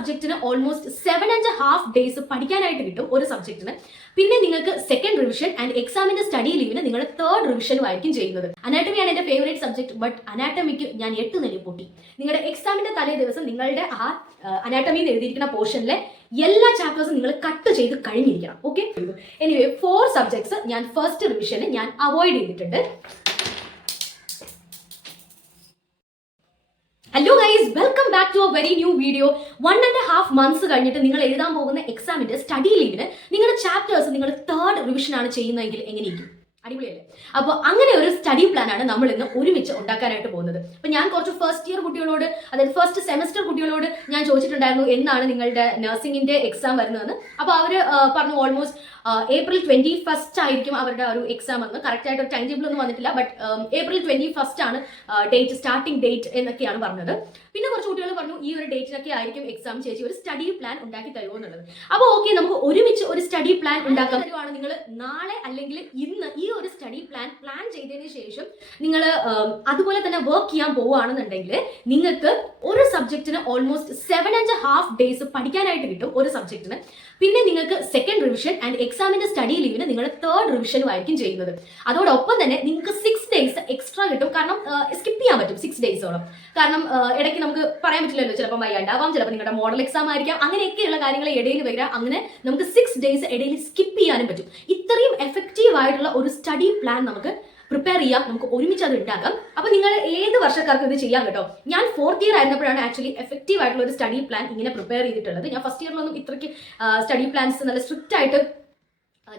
സബ്ജക്റ്റിന് almost 7.5 days പഠിക്കാനായിട്ട് കിട്ടും ഒരു സബ്ജക്റ്റിന്. പിന്നെ നിങ്ങൾക്ക് സെക്കൻഡ് റിവിഷൻ ആൻഡ് എക്സാമിന്റെ സ്റ്റഡി ലീവിന് നിങ്ങൾ തേർഡ് റിവിഷനും ആയിരിക്കും ചെയ്യുന്നത്. അനാട്ടമിയാണ് എന്റെ ഫേവറേറ്റ് സബ്ജക്ട്. ബട്ട് അനാട്ടമിക്ക് ഞാൻ 8 നില പൊട്ടി. നിങ്ങളുടെ എക്സാമിന്റെ തലേ ദിവസം നിങ്ങളുടെ ആ അനാട്ടമിയിൽ എഴുതിയിരിക്കുന്ന പോർഷനിലെ എല്ലാ ചാപ്റ്റേഴ്സും നിങ്ങൾ കട്ട് ചെയ്ത് കഴിഞ്ഞിരിക്കണം. ഓക്കെ, എനിവേ 4 സബ്ജക്ട്സ് ഞാൻ ഫസ്റ്റ് റിവിഷന് ഞാൻ അവോയ്ഡ് ചെയ്തിട്ടുണ്ട്. Hello guys, welcome back to a very new video. 1.5 months കഴിഞ്ഞിട്ട് നിങ്ങൾ എഴുതാൻ പോകുന്ന എക്സാമിന്റെ സ്റ്റഡി ലീവിന് നിങ്ങളുടെ ചാപ്റ്റേഴ്സ് നിങ്ങൾ തേർഡ് റിവിഷൻ ആണ് ചെയ്യുന്നതെങ്കിൽ എങ്ങനെയിരിക്കും? അടിപൊളിയല്ലേ? അപ്പോൾ അങ്ങനെ ഒരു സ്റ്റഡി പ്ലാൻ ആണ് നമ്മൾ ഇന്ന് ഒരുമിച്ച് ഉണ്ടാക്കാനായിട്ട് പോകുന്നത്. അപ്പൊ ഞാൻ കുറച്ച് ഫസ്റ്റ് ഇയർ കുട്ടികളോട്, അതായത് ഫസ്റ്റ് സെമസ്റ്റർ കുട്ടികളോട് ഞാൻ ചോദിച്ചിട്ടുണ്ടായിരുന്നു എന്നാണ് നിങ്ങളുടെ നഴ്സിംഗിന്റെ എക്സാം വരുന്നതെന്ന്. അപ്പോൾ അവര് പറഞ്ഞു ഓൾമോസ്റ്റ് April 21st ആയിരിക്കും അവരുടെ ഒരു എക്സാം എന്ന്. കറക്റ്റ് ആയിട്ട് ഒരു ടൈം ടേബിൾ ഒന്നും വന്നിട്ടില്ല. ബട്ട് April 21st ആണ് ഡേറ്റ്, സ്റ്റാർട്ടിംഗ് ഡേറ്റ് എന്നൊക്കെയാണ് പറഞ്ഞത്. പിന്നെ കുറച്ച് കുട്ടികൾ പറഞ്ഞു ഈ ഒരു ഡേറ്റിനൊക്കെ ആയിരിക്കും എക്സാം, ചേച്ചി ഒരു സ്റ്റഡി പ്ലാൻ ഉണ്ടാക്കി തരുമോ എന്നുള്ളത്. അപ്പോൾ ഓക്കെ, നമുക്ക് ഒരുമിച്ച് ഒരു സ്റ്റഡി പ്ലാൻ ഉണ്ടാക്കാൻ തരുവാണ്. നിങ്ങൾ നാളെ അല്ലെങ്കിൽ ഇന്ന് ഈ ഒരു സ്റ്റഡി പ്ലാൻ ചെയ്തതിന് ശേഷം നിങ്ങൾ അതുപോലെ തന്നെ വർക്ക് ചെയ്യാൻ പോവുകയാണെന്നുണ്ടെങ്കിൽ നിങ്ങൾക്ക് ഒരു സബ്ജക്റ്റിന് ഓൾമോസ്റ്റ് 7.5 ഡേയ്സ് പഠിക്കാനായിട്ട് കിട്ടും ഒരു സബ്ജക്റ്റിന്. പിന്നെ നിങ്ങൾക്ക് സെക്കൻഡ് റിവിഷൻ ആൻഡ് എക്സാമിന്റെ സ്റ്റഡി ലീവിന് നിങ്ങൾ തേർഡ് റിവിഷനും ആയിരിക്കും ചെയ്യുന്നത്. അതോടൊപ്പം തന്നെ നിങ്ങൾക്ക് 6 ഡേയ്സ് എക്സ്ട്രാ കിട്ടും. കാരണം സ്കിപ്പ് ചെയ്യാൻ പറ്റും 6 ഡേയ്സോളം. കാരണം ഇടയ്ക്ക് നമുക്ക് പറയാൻ പറ്റില്ലല്ലോ, ചിലപ്പോൾ വയ്യാണ്ടാവാം, ചിലപ്പോൾ നിങ്ങളുടെ മോഡൽ എക്സാം ആയിരിക്കാം, അങ്ങനെയൊക്കെയുള്ള കാര്യങ്ങൾ ഇടയിൽ വരിക. അങ്ങനെ നമുക്ക് 6 ഡേയ്സ് ഇടയിൽ സ്കിപ്പ് ചെയ്യാനും പറ്റും. ഇത്രയും എഫക്റ്റീവ് ആയിട്ടുള്ള ഒരു സ്റ്റഡി പ്ലാൻ നമുക്ക് പ്രിപ്പയർ ചെയ്യാം, നമുക്ക് ഒരുമിച്ച് അത് ഉണ്ടാക്കാം. അപ്പൊ നിങ്ങൾ ഏത് വർഷക്കാർക്കും ഇത് ചെയ്യാം കേട്ടോ. ഞാൻ 4th ഇയർ ആയിരുന്നപ്പോഴാണ് ആക്ച്വലി എഫക്റ്റീവ് ആയിട്ടുള്ള ഒരു സ്റ്റഡി പ്ലാൻ ഇങ്ങനെ പ്രിപ്പയർ ചെയ്തിട്ടുള്ളത്. ഞാൻ ഫസ്റ്റ് ഇയറിലൊന്നും ഇത്രയ്ക്ക് സ്റ്റഡി പ്ലാൻസ് നല്ല സ്ട്രിക്റ്റ് ആയിട്ട്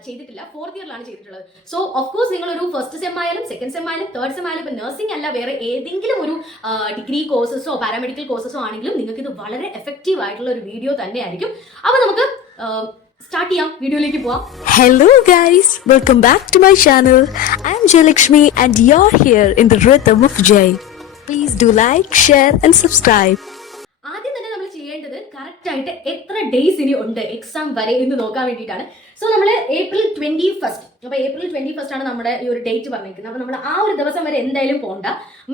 ചെയ്തിട്ടില്ല. 4th ഇയറിലാണ് ചെയ്തിട്ടുള്ളത്. സോ ഓഫ് കോഴ്സ് നിങ്ങൾ ഒരു ഫസ്റ്റ് സെം ആയാലും സെക്കൻഡ് സെം ആയാലും തേർഡ് സെം ആയാലും, ഇപ്പൊ നഴ്സിംഗ് അല്ല വേറെ ഏതെങ്കിലും ഒരു ഡിഗ്രി കോഴ്സസോ പാരാമെഡിക്കൽ കോഴ്സസോ ആണെങ്കിലും നിങ്ങൾക്ക് ഇത് വളരെ എഫക്റ്റീവ് ആയിട്ടുള്ള ഒരു വീഡിയോ തന്നെയായിരിക്കും. അപ്പൊ നമുക്ക് സ്റ്റാർട്ട് ചെയ്യാം, വീഡിയോയിലേക്ക് പോവാം. Hello guys, welcome back to my channel. I'm Jayalakshmi and you're here in the rhythm of Jay. Please do like, share and subscribe. ആദ്യം തന്നെ നമ്മൾ ചെയ്യേണ്ടത് കറക്റ്റ് ആയിട്ട് എത്ര ഡേയ്സ് ഇനി ഉണ്ട് എക്സാം വരെ എന്ന് നോക്കാൻ വേണ്ടിയിട്ടാണ്. സോ നമ്മൾ April 21st, അപ്പോൾ April 21st ആണ് നമ്മുടെ ഈ ഒരു ഡേറ്റ് പറഞ്ഞിരിക്കുന്നത്. അപ്പോൾ നമ്മൾ ആ ഒരു ദിവസം വരെ എന്തായാലും പോകണ്ട.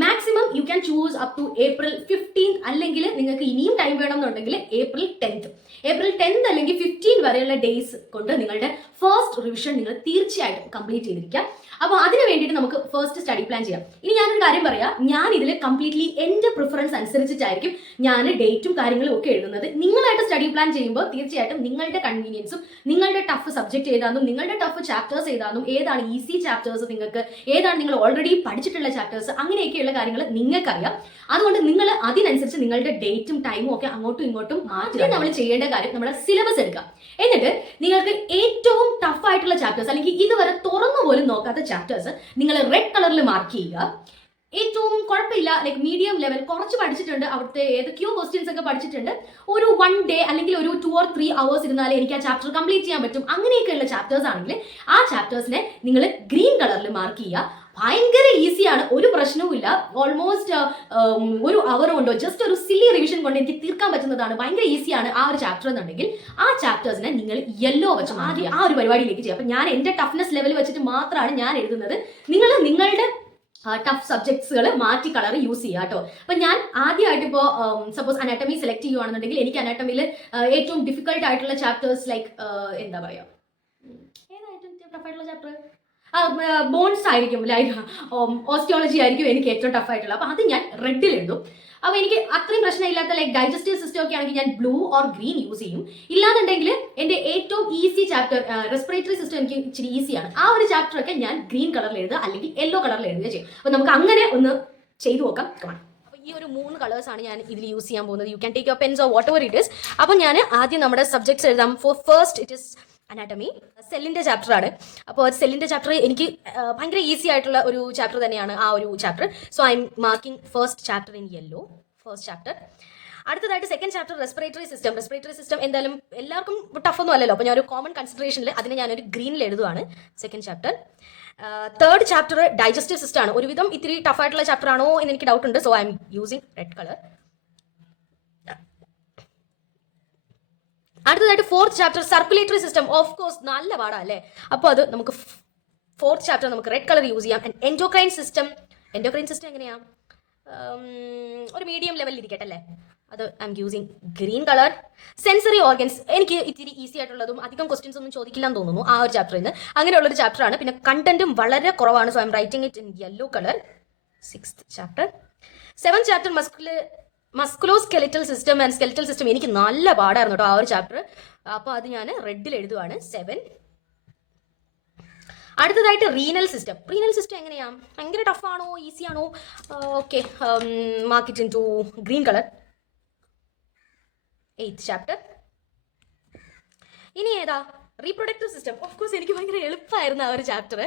Maximum you can choose up to April 15th, അല്ലെങ്കിൽ നിങ്ങൾക്ക് ഇനിയും ടൈം വേണമെന്നുണ്ടെങ്കിൽ April 10th അല്ലെങ്കിൽ 15 വരെയുള്ള ഡേയ്സ് കൊണ്ട് നിങ്ങളുടെ ഫസ്റ്റ് റിവിഷൻ നിങ്ങൾ തീർച്ചയായിട്ടും കംപ്ലീറ്റ് ചെയ്തിരിക്കാം. അപ്പോൾ അതിന് വേണ്ടിയിട്ട് നമുക്ക് ഫസ്റ്റ് സ്റ്റഡി പ്ലാൻ ചെയ്യാം. ഇനി ഞാനൊരു കാര്യം പറയാം, ഞാൻ ഇതിൽ കംപ്ലീറ്റ്ലി എൻ്റെ പ്രിഫറൻസ് അനുസരിച്ചിട്ടായിരിക്കും ഞാൻ ഡേറ്റും കാര്യങ്ങളും ഒക്കെ എഴുതുന്നത്. നിങ്ങളായിട്ട് സ്റ്റഡി പ്ലാൻ ചെയ്യുമ്പോൾ തീർച്ചയായിട്ടും നിങ്ങളുടെ കൺവീനിയൻസും, നിങ്ങളുടെ ടഫ് സബ്ജക്ട് ഏതാണെന്നും നിങ്ങളുടെ ടഫ് ചാപ്റ്റേഴ്സ് ഏതാണെന്നും, ഏതാണ് ഈസി ചാപ്റ്റേഴ്സ് നിങ്ങൾക്ക്, ഏതാണ് നിങ്ങൾ ഓൾറെഡി പഠിച്ചിട്ടുള്ള ചാപ്റ്റേഴ്സ്, അങ്ങനെയൊക്കെയുള്ള കാര്യങ്ങൾ നിങ്ങൾക്കറിയാം. അതുകൊണ്ട് നിങ്ങൾ അതിനനുസരിച്ച് നിങ്ങളുടെ ഡേറ്റും ടൈമും ഒക്കെ അങ്ങോട്ടും ഇങ്ങോട്ടും മാറ്റി നമ്മൾ ചെയ്യേണ്ട കാര്യം നമ്മുടെ സിലബസ് എടുക്കാം. എന്നിട്ട് നിങ്ങൾക്ക് ഏറ്റവും ടഫ് ആയിട്ടുള്ള ചാപ്റ്റേഴ്സ്, അല്ലെങ്കിൽ ഇതുവരെ തുറന്നു പോലും നോക്കാത്ത ചാപ്റ്റേഴ്സ് നിങ്ങൾ റെഡ് കളറിൽ മാർക്ക് ചെയ്യുക. ഏറ്റവും കുഴപ്പമില്ല, ലൈക്ക് മീഡിയം ലെവൽ കുറച്ച് പഠിച്ചിട്ടുണ്ട്, അവിടുത്തെ ഏതൊക്കെയോ ക്വസ്റ്റ്യൻസ് ഒക്കെ പഠിച്ചിട്ടുണ്ട്, ഒരു 1 day അല്ലെങ്കിൽ ഒരു 2 or 3 hours ഇരുന്നാലേ എനിക്ക് ആ ചാപ്റ്റർ കംപ്ലീറ്റ് ചെയ്യാൻ പറ്റും, അങ്ങനെയൊക്കെയുള്ള ചാപ്റ്റേഴ്സ് ആണെങ്കിൽ ആ ചാപ്റ്റേഴ്സിനെ നിങ്ങൾ ഗ്രീൻ കളറിൽ മാർക്ക് ചെയ്യുക. ഭയങ്കര ഈസിയാണ്, ഒരു പ്രശ്നവുമില്ല. ഓൾമോസ്റ്റ് 1 hour കൊണ്ടോ ജസ്റ്റ് ഒരു സില്ലി റിവിഷൻ കൊണ്ട് എനിക്ക് തീർക്കാൻ പറ്റുന്നതാണ്. ഭയങ്കര ഈസിയാണ് ആ ഒരു ചാപ്റ്റർ എന്നുണ്ടെങ്കിൽ ആ ചാപ്റ്റേഴ്സിനെ നിങ്ങൾ യെല്ലോ വെച്ച് ആദ്യം ആ ഒരു പരിപാടിയിലേക്ക് ചെയ്യുക. അപ്പം ഞാൻ എൻ്റെ ടഫ്നെസ് ലെവൽ വെച്ചിട്ട് മാത്രമാണ് ഞാൻ എഴുതുന്നത്. നിങ്ങൾ നിങ്ങളുടെ ടഫ് സബ്ജക്ട്സുകൾ മാറ്റി കളർ യൂസ് ചെയ്യുക കേട്ടോ. അപ്പം ഞാൻ ആദ്യമായിട്ട് ഇപ്പോൾ സപ്പോസ് അനാട്ടമി സെലക്ട് ചെയ്യുകയാണെന്നുണ്ടെങ്കിൽ എനിക്ക് അനാട്ടമിയിൽ ഏറ്റവും ഡിഫിക്കൽട്ട് ആയിട്ടുള്ള ചാപ്റ്റേഴ്സ് ലൈക്ക് എന്താ പറയുക, ഏതായിട്ടും ടഫായിട്ടുള്ള ചാപ്റ്റർ ബോൺസ് ആയിരിക്കും, ലൈക്ക് ഓസ്റ്റിയോളജി ആയിരിക്കും എനിക്ക് ഏറ്റവും ടഫ് ആയിട്ടുള്ള. അപ്പോൾ അത് ഞാൻ റെഡിൽ എഴുതും. അപ്പോൾ എനിക്ക് അത്രയും പ്രശ്നമില്ലാത്ത ലൈക്ക് ഡൈജസ്റ്റീവ് സിസ്റ്റം ഒക്കെ ആണെങ്കിൽ ഞാൻ ബ്ലൂ ഓർ ഗ്രീൻ യൂസ് ചെയ്യും. ഇല്ലാന്നുണ്ടെങ്കിൽ എൻ്റെ ഏറ്റവും ഈസി ചാപ്റ്റർ റെസ്പിറേറ്ററി സിസ്റ്റം എനിക്ക് ഇച്ചിരി ഈസിയാണ്, ആ ഒരു ചാപ്റ്റർ ഒക്കെ ഞാൻ ഗ്രീൻ കളറിൽ എഴുതുക അല്ലെങ്കിൽ യെല്ലോ കളറിൽ എഴുതുക ചെയ്യും. അപ്പോൾ നമുക്ക് അങ്ങനെ ഒന്ന് ചെയ്തു നോക്കാം. അപ്പോൾ ഈ ഒരു 3 കളേഴ്സാണ് ഞാൻ ഇതിൽ യൂസ് ചെയ്യാൻ പോകുന്നത്. You can take your pens or whatever it is. അപ്പോൾ ഞാൻ ആദ്യം നമ്മുടെ സബ്ജക്ട്സ് എഴുതാം. For first it is anatomy, സെല്ലിൻ്റെ ചാപ്റ്റർ ആണ്. അപ്പോൾ സെല്ലിൻ്റെ ചാപ്റ്റർ എനിക്ക് ഭയങ്കര ഈസി ആയിട്ടുള്ള ഒരു ചാപ്റ്റർ തന്നെയാണ് ആ ഒരു chapter. So I M marking first chapter in yellow, first chapter. അടുത്തതായിട്ട് സെക്കൻഡ് ചാപ്റ്റർ റെസ്പിറേറ്ററി സിസ്റ്റം എന്തായാലും എല്ലാവർക്കും ടഫൊന്നും അല്ലല്ലോ. അപ്പോൾ ഞാനൊരു കോമൺ കൺസിഡറേഷനിൽ അതിനെ ഞാനൊരു ഗ്രീനിൽ എഴുതുവാണ്, second chapter. Third chapter digestive system ആണ്. ഒരുവിധം ഇത്തിരി ടഫായിട്ടുള്ള ചാപ്റ്റർ ആണോ എന്ന് എനിക്ക് ഡൗട്ട് ഉണ്ട്. So I'm using red colour. അടുത്തതായിട്ട് fourth chapter circulatory system. Of course നല്ല പാടാ അല്ലേ. അപ്പോൾ അത് നമുക്ക് ഫോർത്ത് ചാപ്റ്റർ നമുക്ക് റെഡ് കളർ യൂസ് ചെയ്യാം. ആൻഡ് എൻഡോക്രൈൻ സിസ്റ്റം എങ്ങനെയാ, ഒരു മീഡിയം ലെവലിൽ ഇരിക്കട്ടെ അല്ലേ. അത് I'm using green colour. Sensory organs എനിക്ക് ഇത്തിരി ഈസി ആയിട്ടുള്ളതും അധികം ക്വസ്റ്റ്യൻസ് ഒന്നും ചോദിക്കില്ലെന്ന് തോന്നുന്നു ആ ഒരു ചാപ്റ്ററിൽ നിന്ന്. അങ്ങനെയുള്ളൊരു ചാപ്റ്ററാണ്. പിന്നെ കണ്ടന്റും വളരെ കുറവാണ്. So I'm writing it in yellow colour. 6th chapter. 7th chapter musculoskeletal system and skeletal system. എനിക്ക് നല്ല പാടായിരുന്നു കേട്ടോ ആ ഒരു ചാപ്റ്റർ. അപ്പോൾ അത് ഞാൻ റെഡിൽ എഴുതുവാണ്. 7. അടുത്തതായിട്ട് റീനൽ സിസ്റ്റം. റീനൽ സിസ്റ്റം എങ്ങനെയാ? ഭയങ്കര ടഫാണോ ഈസി ആണോ? Okay, mark it in to green colour. 8th chapter. ഇനി ഏതാ? Reproductive system. ഓഫ് കോഴ്സ് എനിക്ക് ഭയങ്കര എളുപ്പമായിരുന്നു ആ ഒരു ചാപ്റ്റർ.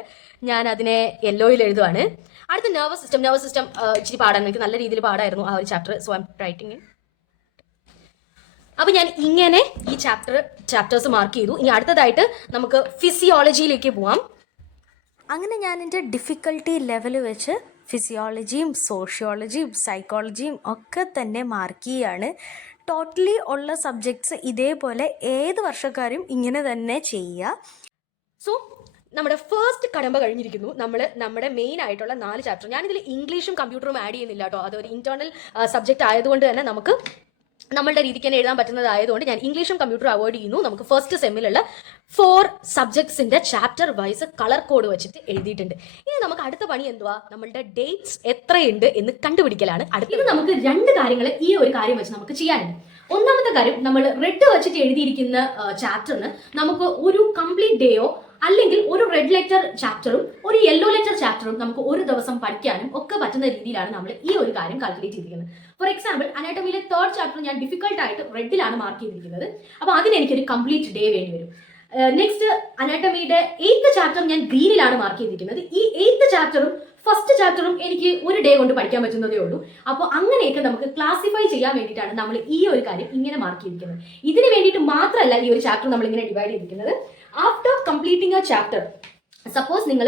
ഞാൻ അതിനെ യെല്ലോയിൽ എഴുതുവാണ്. അടുത്ത നെർവസ് സിസ്റ്റം. നെർവസ് സിസ്റ്റം ഇച്ചിരി പാടായിരുന്നു, എനിക്ക് നല്ല രീതിയിൽ പാടായിരുന്നു ആ ഒരു chapter. So I'm writing. അപ്പോൾ ഞാൻ ഇങ്ങനെ ഈ ചാപ്റ്റേഴ്സ് മാർക്ക് ചെയ്തു. ഇനി അടുത്തതായിട്ട് നമുക്ക് ഫിസിയോളജിയിലേക്ക് പോവാം. അങ്ങനെ ഞാൻ എൻ്റെ ഡിഫിക്കൽട്ടി ലെവൽ വെച്ച് ഫിസിയോളജിയും സോഷ്യോളജിയും സൈക്കോളജിയും ഒക്കെ തന്നെ മാർക്ക് ചെയ്യുകയാണ്. ടോട്ടലി ഉള്ള സബ്ജക്ട്സ് ഇതേപോലെ ഏത് വർഷക്കാരും ഇങ്ങനെ തന്നെ ചെയ്യുക. സോ നമ്മുടെ ഫസ്റ്റ് കടമ്പ കഴിഞ്ഞിരിക്കുന്നു. നമ്മുടെ മെയിൻ ആയിട്ടുള്ള 4 ചാപ്റ്റർ. ഞാനിതിൽ ഇംഗ്ലീഷും കമ്പ്യൂട്ടറും ആഡ് ചെയ്യുന്നില്ല കേട്ടോ. അതൊരു ഇന്റേണൽ സബ്ജക്റ്റ് ആയതുകൊണ്ട് തന്നെ നമുക്ക് നമ്മളുടെ രീതിക്ക് തന്നെ എഴുതാൻ പറ്റുന്നതായതുകൊണ്ട് ഞാൻ ഇംഗ്ലീഷും കമ്പ്യൂട്ടറും അവോയ്ഡ് ചെയ്യുന്നു. നമുക്ക് ഫസ്റ്റ് സെമ്മിലുള്ള 4 സബ്ജക്ട്സിന്റെ ചാപ്റ്റർ വൈസ് കളർ കോഡ് വെച്ചിട്ട് എഴുതിയിട്ടുണ്ട്. ഇനി നമുക്ക് അടുത്ത പണി എന്തുവാ? നമ്മളുടെ ഡേറ്റ്സ് എത്രയുണ്ട് എന്ന് കണ്ടുപിടിക്കലാണ്. അടുത്തത് നമുക്ക് 2 കാര്യങ്ങൾ ഈ ഒരു കാര്യം വെച്ച് നമുക്ക് ചെയ്യാനുണ്ട്. ഒന്നാമത്തെ കാര്യം, നമ്മൾ റെഡ് വെച്ചിട്ട് എഴുതിയിരിക്കുന്ന ചാപ്റ്ററിന് നമുക്ക് ഒരു കംപ്ലീറ്റ് ഡേയോ അല്ലെങ്കിൽ ഒരു റെഡ് ലെറ്റർ ചാപ്റ്ററും ഒരു യെല്ലോ ലെറ്റർ ചാപ്റ്ററും നമുക്ക് ഒരു ദിവസം പഠിക്കാനും ഒക്കെ പറ്റുന്ന രീതിയിലാണ് നമ്മൾ ഈ ഒരു കാര്യം കാൽക്കുലേറ്റ് ചെയ്തിരിക്കുന്നത്. ഫോർ എക്സാമ്പിൾ, അനാട്ടമിയിലെ 3rd ചാപ്റ്റർ ഞാൻ ഡിഫിക്കൽട്ട് ആയിട്ട് റെഡിലാണ് മാർക്ക് ചെയ്തിരിക്കുന്നത്. അപ്പോൾ അതിന് എനിക്കൊരു കംപ്ലീറ്റ് ഡേ വേണ്ടി വരും. നെക്സ്റ്റ്, അനാട്ടമിയുടെ 8th ചാപ്റ്റർ ഞാൻ ഗ്രീനിലാണ് മാർക്ക് ചെയ്തിരിക്കുന്നത്. ഈ 8th ചാപ്റ്ററും ഫസ്റ്റ് ചാപ്റ്ററും എനിക്ക് ഒരു ഡേ കൊണ്ട് പഠിക്കാൻ പറ്റുന്നതേ ഉള്ളൂ. അപ്പോൾ അങ്ങനെയൊക്കെ നമുക്ക് ക്ലാസിഫൈ ചെയ്യാൻ വേണ്ടിയിട്ടാണ് നമ്മൾ ഈ ഒരു കാര്യം ഇങ്ങനെ മാർക്ക് ചെയ്തിരിക്കുന്നത്. ഇതിന് വേണ്ടിയിട്ട് മാത്രമല്ല ഈ ഒരു ചാപ്റ്റർ നമ്മൾ ഇങ്ങനെ ഡിവൈഡ് ചെയ്തിരിക്കുന്നത്. After completing A chapter, suppose നിങ്ങൾ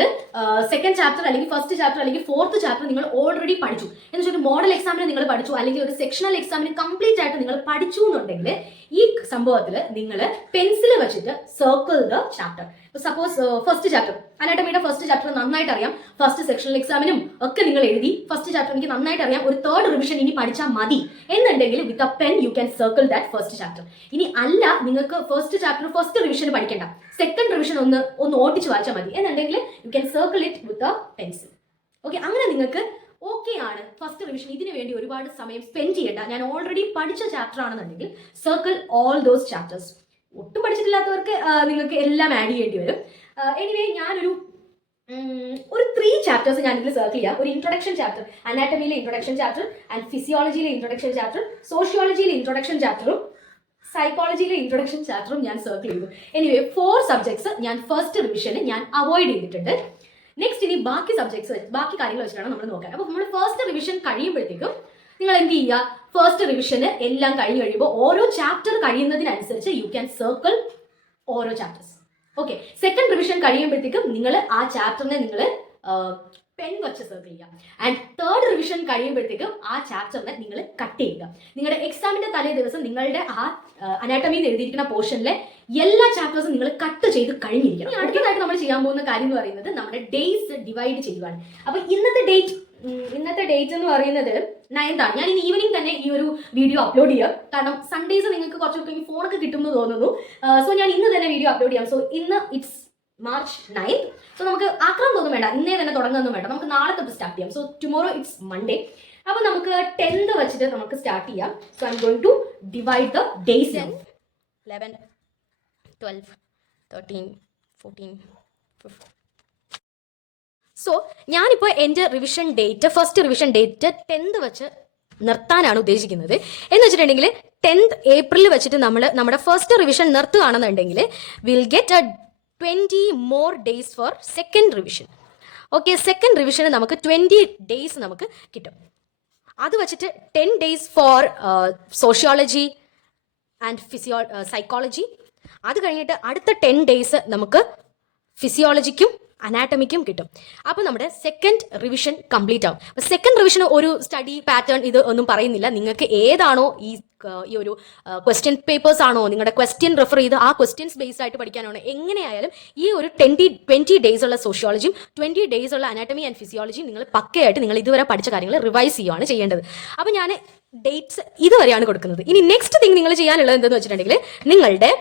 2nd ചാപ്റ്റർ അല്ലെങ്കിൽ 1st ചാപ്റ്റർ അല്ലെങ്കിൽ 4th ചാപ്റ്റർ നിങ്ങൾ ഓൾറെഡി പഠിച്ചു എന്ന് വെച്ചാൽ ഒരു മോഡൽ എക്സാമിന് നിങ്ങൾ പഠിച്ചു അല്ലെങ്കിൽ ഒരു സെക്ഷണൽ എക്സാമിന് കംപ്ലീറ്റ് ആയിട്ട് നിങ്ങൾ പഠിച്ചു എന്നുണ്ടെങ്കിൽ ഈ സംഭവത്തിൽ നിങ്ങൾ പെൻസിൽ വെച്ചിട്ട് circle the chapter. Suppose first chapter, അനാട്ടമിയുടെ ഫസ്റ്റ് ചാപ്റ്റർ നന്നായിട്ട് അറിയാം, ഫസ്റ്റ് സെക്ഷണൽ എക്സാമിനും ഒക്കെ നിങ്ങൾ എഴുതി, ഫസ്റ്റ് ചാപ്റ്റർ എനിക്ക് നന്നായിട്ട് അറിയാം, ഒരു 3rd റിവിഷൻ ഇനി പഠിച്ചാൽ മതി എന്നുണ്ടെങ്കിൽ with a pen you can circle that first chapter. ഇനി അല്ല, നിങ്ങൾക്ക് ഫസ്റ്റ് ചാപ്റ്റർ ഫസ്റ്റ് റിവിഷൻ പഠിക്കേണ്ട, 2nd റിവിഷൻ ഒന്ന് ഓട്ടിച്ച് വായിച്ചാൽ മതി എന്നുണ്ടെങ്കിൽ you can circle it with a pencil. Okay, അങ്ങനെ നിങ്ങൾക്ക് ഓക്കെ ആണ്. ഫസ്റ്റ് റിവിഷൻ ഇതിനു വേണ്ടി ഒരുപാട് സമയം സ്പെൻഡ് ചെയ്യേണ്ട, ഞാൻ ഓൾറെഡി പഠിച്ച ചാപ്റ്റർ ആണെന്നുണ്ടെങ്കിൽ സർക്കിൾ ഓൾ ദോസ് ചാപ്റ്റേഴ്സ്. ഒട്ടും പഠിച്ചിട്ടില്ലാത്തവർക്ക് നിങ്ങൾക്ക് എല്ലാം ആഡ് ചെയ്യേണ്ടി വരും. എനിവേ, ഞാനൊരു 3 ചാപ്റ്റേഴ്സ് ഞാൻ ഇതിൽ സർക്കിൾ ചെയ്യാം. ഒരു ഇൻട്രൊഡക്ഷൻ ചാപ്റ്റർ, അനാട്ടമിയിലെ ഇൻട്രൊഡക്ഷൻ ചാപ്റ്റർ ആൻഡ് ഫിസിയോളജിയിലെ ഇൻട്രൊഡക്ഷൻ ചാപ്റ്റർ, സോഷ്യോളജിയിലെ ഇൻട്രൊഡക്ഷൻ ചാപ്റ്ററും സൈക്കോളജിയിലെ ഇൻട്രൊഡക്ഷൻ ചാപ്റ്ററും ഞാൻ സർക്കിൾ ചെയ്തു. എനിവേ 4 സബ്ജക്ട്സ് ഞാൻ ഫസ്റ്റ് റിവിഷന് ഞാൻ അവോയ്ഡ് ചെയ്തിട്ടുണ്ട്. നെക്സ്റ്റ്, ഇനി ബാക്കി സബ്ജക്ട്സ് ബാക്കി കാര്യങ്ങൾ വെച്ചിട്ടാണ് നമ്മൾ നോക്കാൻ. അപ്പോൾ നമ്മൾ ഫസ്റ്റ് റിവിഷൻ കഴിയുമ്പോഴത്തേക്കും നിങ്ങൾ എന്ത് ചെയ്യുക? ഫസ്റ്റ് റിവിഷന് എല്ലാം കഴിഞ്ഞ് കഴിയുമ്പോൾ ഓരോ ചാപ്റ്റർ കഴിയുന്നതിനനുസരിച്ച് യു ക്യാൻ സർക്കിൾ ഓരോ ചാപ്റ്റേഴ്സ്. ഓക്കെ, 2nd റിവിഷൻ കഴിയുമ്പോഴത്തേക്കും നിങ്ങൾ ആ ചാപ്റ്ററിനെ നിങ്ങൾ പെൻ വെച്ച് സർക്കിൾ ചെയ്യുക. ആൻഡ് 3rd റിവിഷൻ കഴിയുമ്പോഴത്തേക്കും ആ ചാപ്റ്ററിനെ നിങ്ങൾ കട്ട് ചെയ്യുക. നിങ്ങളുടെ എക്സാമിന്റെ തലേ ദിവസം നിങ്ങളുടെ ആ അനാട്ടമിയിൽ എഴുതിയിരിക്കുന്ന പോർഷനിലെ എല്ലാ ചാപ്റ്റേഴ്സും നിങ്ങൾ കട്ട് ചെയ്ത് കഴിഞ്ഞിരിക്കണം. അടുത്തതായിട്ട് നമ്മൾ ചെയ്യാൻ പോകുന്ന കാര്യം എന്ന് പറയുന്നത് നമ്മുടെ ഡേയ്സ് ഡിവൈഡ് ചെയ്യുകയാണ്. അപ്പോൾ ഇന്നത്തെ ഡേറ്റ് എന്ന് പറയുന്നത് 9th ആണ്. ഞാൻ ഇന്ന് ഈവനിങ് തന്നെ ഈ ഒരു വീഡിയോ അപ്ലോഡ് ചെയ്യാം. കാരണം സൺഡേസ് നിങ്ങൾക്ക് കുറച്ചൊക്കെ ഫോണൊക്കെ കിട്ടുമെന്ന് തോന്നുന്നു. സോ ഞാൻ ഇന്ന് തന്നെ വീഡിയോ അപ്ലോഡ് ചെയ്യാം. സോ ഇന്ന് ഇറ്റ്സ് March 9th. സോ നമുക്ക് ആക്രാന്തം ഒന്നും വേണ്ട, ഇന്നേ തന്നെ തുടങ്ങുന്നൊന്നും വേണ്ട, നമുക്ക് നാളെ തൊട്ട് സ്റ്റാർട്ട് ചെയ്യാം. So tomorrow it's Monday. അപ്പോൾ നമുക്ക് 10th വെച്ചിട്ട് നമുക്ക് സ്റ്റാർട്ട് ചെയ്യാം. So I'm going to divide the days. 11, 12, 13, 14, 15. സോ ഞാനിപ്പോൾ എൻ്റെ revision date, first revision date 10th വെച്ച് നിർത്താനാണ് ഉദ്ദേശിക്കുന്നത്. എന്ന് വെച്ചിട്ടുണ്ടെങ്കിൽ 10th ഏപ്രിൽ വെച്ചിട്ട് നമ്മൾ നമ്മുടെ ഫസ്റ്റ് റിവിഷൻ നിർത്തുകയാണെന്നുണ്ടെങ്കിൽ will get a 20 more days for 2nd revision. Okay, 2nd റിവിഷന് നമുക്ക് 20 days നമുക്ക് കിട്ടും. അത് വെച്ചിട്ട് 10 days for sociology and psychology. അത് കഴിഞ്ഞിട്ട് അടുത്ത 10 days നമുക്ക് ഫിസിയോളജിക്കും അനാട്ടമിക്കും കിട്ടും. അപ്പോൾ നമ്മുടെ 2nd റിവിഷൻ കംപ്ലീറ്റ് ആവും. അപ്പോൾ 2nd റിവിഷൻ ഒരു സ്റ്റഡി പാറ്റേൺ ഇത് ഒന്നും പറയുന്നില്ല. നിങ്ങൾക്ക് ഏതാണോ ഈ ഒരു ക്വസ്റ്റ്യൻ പേപ്പേഴ്സ് ആണോ, നിങ്ങളുടെ ക്വസ്റ്റ്യൻ റെഫർ ചെയ്ത് ആ ക്വസ്റ്റ്യൻസ് ബേസ്ഡ് ആയിട്ട് പഠിക്കാനാണോ, എങ്ങനെയായാലും ഈ ഒരു 20 days ഉള്ള സോഷ്യോളജിയും 20 days ഉള്ള അനാട്ടമി ആൻഡ് ഫിസിയോളജിയും നിങ്ങൾ പക്കയായിട്ട് നിങ്ങൾ ഇതുവരെ പഠിച്ച കാര്യങ്ങൾ റിവൈസ് ചെയ്യുകയാണ് ചെയ്യേണ്ടത്. അപ്പോൾ ഞാൻ ഡേറ്റ്സ് ഇതുവരെയാണ് കൊടുക്കുന്നത്. ഇനി നെക്സ്റ്റ് തിങ് നിങ്ങൾ ചെയ്യാനുള്ളത് എന്തെന്ന് വെച്ചിട്ടുണ്ടെങ്കിൽ നിങ്ങളുടെ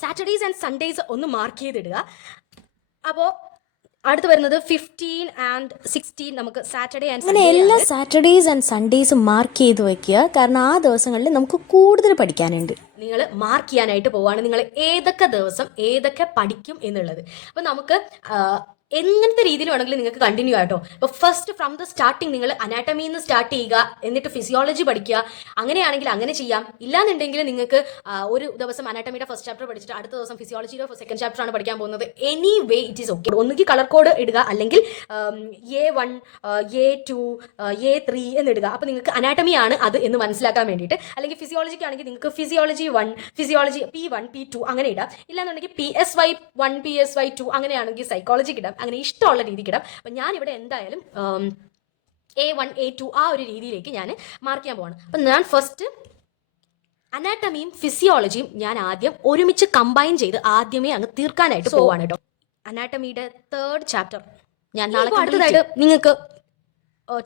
സാറ്റർഡേസ് ആൻഡ് സൺഡേസ് ഒന്ന് മാർക്ക് ചെയ്തിടുക. അപ്പോൾ അടുത്ത് വരുന്നത് 15 and 16 നമുക്ക് സാറ്റർഡേ ആൻഡ് അങ്ങനെ എല്ലാ സാറ്റർഡേസ് ആൻഡ് സൺഡേസും മാർക്ക് ചെയ്ത് വെക്കുക. കാരണം ആ ദിവസങ്ങളിൽ നമുക്ക് കൂടുതൽ പഠിക്കാനുണ്ട്. നിങ്ങൾ മാർക്ക് ചെയ്യാനായിട്ട് പോവാണ് നിങ്ങൾ ഏതൊക്കെ ദിവസം ഏതൊക്കെ പഠിക്കും എന്നുള്ളത്. അപ്പം നമുക്ക് എങ്ങനത്തെ രീതിയിൽ വേണമെങ്കിലും നിങ്ങൾക്ക് കണ്ടിന്യൂ ആട്ടോ. ഇപ്പോൾ ഫസ്റ്റ് ഫ്രം ദ സ്റ്റാർട്ടിങ് നിങ്ങൾ അനാറ്റമിയിൽ നിന്ന് സ്റ്റാർട്ട് ചെയ്യുക, എന്നിട്ട് ഫിസിയോളജി പഠിക്കുക. അങ്ങനെയാണെങ്കിൽ അങ്ങനെ ചെയ്യാം. ഇല്ലാന്നുണ്ടെങ്കിൽ നിങ്ങൾക്ക് ഒരു ദിവസം അനാറ്റമിയുടെ ഫസ്റ്റ് ചാപ്റ്റർ പഠിച്ചിട്ട് അടുത്ത ദിവസം ഫിസിയോളജിയുടെ സെക്കൻഡ് ചാപ്റ്റർ ആണ് പഠിക്കാൻ പോകുന്നത്. Any way it is okay. ഒന്നുകിൽ കളർ കോഡ് ഇടുക, അല്ലെങ്കിൽ A1 A2 A3 എന്നിടുക. അപ്പോൾ നിങ്ങൾക്ക് അനാറ്റമി ആണ് അത് എന്ന് മനസ്സിലാക്കാൻ വേണ്ടിയിട്ട്. അല്ലെങ്കിൽ ഫിസിയോളജിക്ക് ആണെങ്കിൽ നിങ്ങൾക്ക് ഫിസിയോളജി 1 ഫിസിയോളജി P1 P2 അങ്ങനെ ഇടാം. ഇല്ലാന്നുണ്ടെങ്കിൽ PSY1 PSY2 അങ്ങനെയാണെങ്കിൽ സൈക്കോളജിക്ക് ഇടാം. അങ്ങനെ ഇഷ്ടമുള്ള രീതിക്ക് ഇടാം. അപ്പം ഞാനിവിടെ എന്തായാലും A1 A2 ആ ഒരു രീതിയിലേക്ക് ഞാൻ മാർക്ക് ചെയ്യാൻ പോവാണ്. അപ്പം ഞാൻ ഫസ്റ്റ് അനാറ്റമിയും ഫിസിയോളജിയും ഞാൻ ആദ്യം ഒരുമിച്ച് കമ്പൈൻ ചെയ്ത് ആദ്യമേ അങ്ങ് തീർക്കാനായിട്ട് പോവാണ് കേട്ടോ. അനാറ്റമിയുടെ 3rd ചാപ്റ്റർ ഞാൻ നാളെ അടുത്തതായിട്ട് നിങ്ങൾക്ക്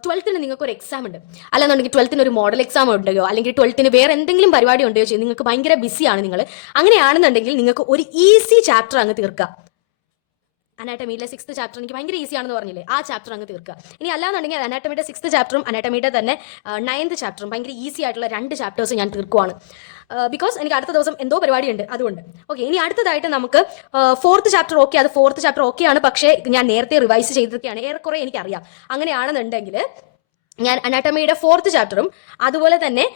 12th നിങ്ങൾക്ക് ഒരു എക്സാം ഉണ്ട്, അല്ലെന്നുണ്ടെങ്കിൽ 12th ഒരു മോഡൽ എക്സാം ഉണ്ടോ, അല്ലെങ്കിൽ 12th വേറെ എന്തെങ്കിലും പരിപാടി ഉണ്ടോ ചെയ്യും, നിങ്ങൾക്ക് ഭയങ്കര ബിസിയാണ് നിങ്ങൾ. അങ്ങനെയാണെന്നുണ്ടെങ്കിൽ നിങ്ങൾക്ക് ഒരു ഈസി ചാപ്റ്റർ അങ്ങ് തീർക്കാം. അനാറ്റമിയിലെ 6th ചാപ്റ്റർ എനിക്ക് ഭയങ്കര ഈസി ആണെന്ന് പറഞ്ഞില്ലേ, ആ ചാപ്റ്റർ അങ്ങ് തീർക്കുക. ഇനി അല്ലാന്നുണ്ടെങ്കിൽ അനാറ്റമിയുടെ 6th ചാപ്റ്ററും അനാറ്റമിയുടെ തന്നെ 9th ചാപ്റ്ററും ഭയങ്കര ഈസി ആയിട്ടുള്ള 2 ചാപ്റ്റേഴ്സ് ഞാൻ തീർക്കുവാണ്. ബിക്കോസ് എനിക്ക് അടുത്ത ദിവസം എന്തോ പരിപാടി ഉണ്ട്, അതുകൊണ്ട്. ഓക്കെ, ഇനി അടുത്തതായിട്ട് നമുക്ക് 4th ചാപ്റ്റർ ഓക്കെ, അത് 4th ചാപ്റ്റർ ഓക്കെ ആണ്. പക്ഷേ ഞാൻ നേരത്തെ റിവൈസ് ചെയ്തൊക്കെയാണ്, ഏറെക്കുറെ എനിക്കറിയാം. അങ്ങനെയാണെന്നുണ്ടെങ്കിൽ ഞാൻ അനാറ്റമിയുടെ 4th ചാപ്റ്ററും അതുപോലെ തന്നെ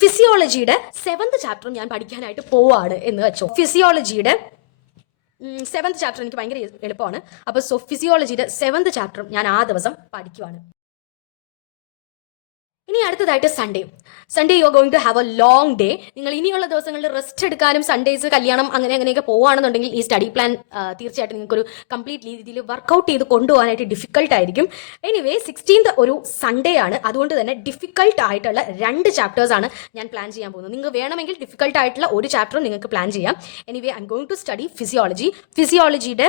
ഫിസിയോളജിയുടെ 7th ചാപ്റ്ററും ഞാൻ പഠിക്കാനായിട്ട് പോവാണ് എന്ന് വെച്ചോ. ഫിസിയോളജിയുടെ 7th ചാപ്റ്റർ എനിക്ക് ഭയങ്കര എളുപ്പമാണ്. അപ്പോൾ ഫിസിയോളജിയുടെ 7th ചാപ്റ്ററും ഞാൻ ആ ദിവസം പഠിക്കുവാണ്. ഇനി അടുത്തതായിട്ട് Sunday you are going to have a long day. നിങ്ങൾ ഇനിയുള്ള ദിവസങ്ങളിൽ റെസ്റ്റ് എടുക്കാനും സൺഡേസ് കല്യാണം അങ്ങനെയൊക്കെ പോവുകയാണെന്നുണ്ടെങ്കിൽ ഈ സ്റ്റഡി പ്ലാൻ തീർച്ചയായിട്ടും നിങ്ങൾക്കൊരു കംപ്ലീറ്റ് രീതിയിൽ വർക്കൗട്ട് ചെയ്ത് കൊണ്ടുപോകാനായിട്ട് ഡിഫിക്കൽട്ട് ആയിരിക്കും. എനിവേ 16th ഒരു സൺഡേ ആണ്, അതുകൊണ്ട് തന്നെ ഡിഫിക്കൽട്ട് ആയിട്ടുള്ള 2 ചാപ്റ്റേഴ്സാണ് ഞാൻ പ്ലാൻ ചെയ്യാൻ പോകുന്നത്. നിങ്ങൾക്ക് വേണമെങ്കിൽ ഡിഫിക്കൽട്ട് ആയിട്ടുള്ള ഒരു ചാപ്റ്ററും നിങ്ങൾക്ക് പ്ലാൻ ചെയ്യാം. Anyway I'm going to study ഫിസിയോളജിയുടെ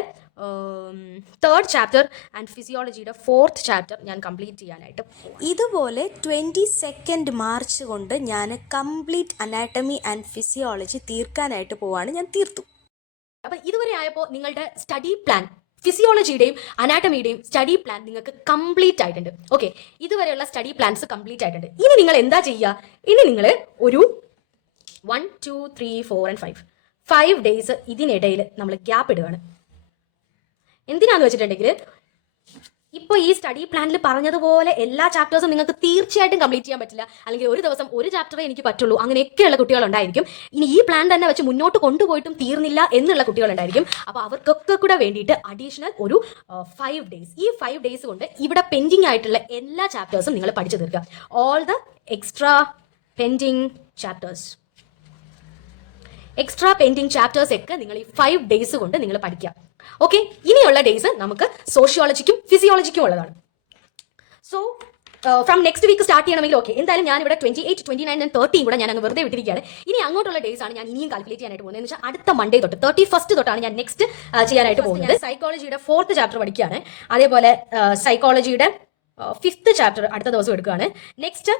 3rd ചാപ്റ്റർ ആൻഡ് ഫിസിയോളജിയുടെ 4th ചാപ്റ്റർ ഞാൻ കംപ്ലീറ്റ് ചെയ്യാനായിട്ട്. ഇതുപോലെ 22nd മാർച്ച് കൊണ്ട് ഞാൻ കംപ്ലീറ്റ് അനാറ്റമി ആൻഡ് ഫിസിയോളജി തീർക്കാനായിട്ട് പോവാണ്. ഞാൻ തീർത്തു. അപ്പം ഇതുവരെ ആയപ്പോൾ നിങ്ങളുടെ സ്റ്റഡി പ്ലാൻ ഫിസിയോളജിയുടെയും അനാറ്റമിയുടെയും സ്റ്റഡി പ്ലാൻ നിങ്ങൾക്ക് കംപ്ലീറ്റ് ആയിട്ടുണ്ട്. ഓക്കെ, ഇതുവരെയുള്ള സ്റ്റഡി പ്ലാൻസ് കംപ്ലീറ്റ് ആയിട്ടുണ്ട്. ഇനി നിങ്ങൾ എന്താ ചെയ്യുക? ഇനി നിങ്ങൾ ഒരു 1 2 3 4 and 5 ഡേയ്സ് ഇതിനിടയിൽ നമ്മൾ ഗ്യാപ്പ് ഇടുകയാണ്. എന്തിനാന്ന് വെച്ചിട്ടുണ്ടെങ്കിൽ ഇപ്പോൾ ഈ സ്റ്റഡി പ്ലാനിൽ പറഞ്ഞതുപോലെ എല്ലാ ചാപ്റ്റേഴ്സും നിങ്ങൾക്ക് തീർച്ചയായിട്ടും കംപ്ലീറ്റ് ചെയ്യാൻ പറ്റില്ല, അല്ലെങ്കിൽ ഒരു ദിവസം ഒരു ചാപ്റ്ററേ എനിക്ക് പറ്റുള്ളൂ, അങ്ങനെയൊക്കെയുള്ള കുട്ടികളുണ്ടായിരിക്കും. ഇനി ഈ പ്ലാൻ തന്നെ വെച്ച് മുന്നോട്ട് കൊണ്ടുപോയിട്ടും തീർന്നില്ല എന്നുള്ള കുട്ടികളുണ്ടായിരിക്കും. അപ്പോൾ അവർക്കൊക്കെ കൂടെ വേണ്ടിയിട്ട് അഡീഷണൽ ഒരു 5 ഡേയ്സ്. ഈ 5 ഡേയ്സ് കൊണ്ട് ഇവിടെ പെൻഡിങ് ആയിട്ടുള്ള എല്ലാ ചാപ്റ്റേഴ്സും നിങ്ങൾ പഠിച്ചു തീർക്കുക. All the extra pending chapters ഒക്കെ നിങ്ങൾ ഈ 5 ഡേയ്സ് കൊണ്ട് നിങ്ങൾ പഠിക്കുക. ഓക്കെ, ഇനിയുള്ള ഡേയ്സ് നമുക്ക് സോഷ്യോളജിക്കും ഫിസിയോളജിക്കും ഉള്ളതാണ്. So from next week start ചെയ്യണമെങ്കിൽ ഓക്കെ, എന്തായാലും ഞാൻ ഇവിടെ 28 29 and 30 കൂടെ ഞാൻ അങ്ങ് വെറുതെ വിട്ടിരിക്കുകയാണ്. ഇനി അങ്ങോട്ടുള്ള ഡേയ്സ് ആണ് ഞാൻ ഇനിയും കാൽക്കുലേറ്റ് ചെയ്യാനായിട്ട് പോകുന്നത്. എന്ന് വെച്ചാൽ അടുത്ത മൺഡേ തൊട്ട് 31st തൊട്ടാണ് ഞാൻ നെക്സ്റ്റ് ചെയ്യാനായിട്ട് പോകുന്നത്. സൈക്കോളജിയുടെ 4th ചാപ്റ്റർ പഠിക്കുകയാണ്. അതേപോലെ സൈക്കോളജിയുടെ 5th ചാപ്റ്റർ അടുത്ത ദിവസം എടുക്കുകയാണ്. നെക്സ്റ്റ്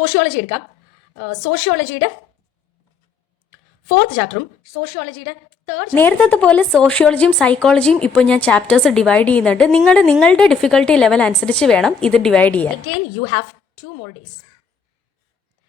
സോഷ്യോളജി എടുക്കാം. സോഷ്യോളജിയുടെ 4th ചാപ്റ്ററും സോഷ്യോളജിയുടെ 3rd. നേരത്തെ പോലെ സോഷ്യോളജിയും സൈക്കോളജിയും ഇപ്പോൾ ഞാൻ ചാപ്റ്റേഴ്സ് ഡിവൈഡ് ചെയ്യുന്നുണ്ട്. നിങ്ങളുടെ ഡിഫിക്കൽട്ടി ലെവൽ അനുസരിച്ച് വേണം ഇത് ഡിവൈഡ് ചെയ്യാൻ. Again, you have 2 more days.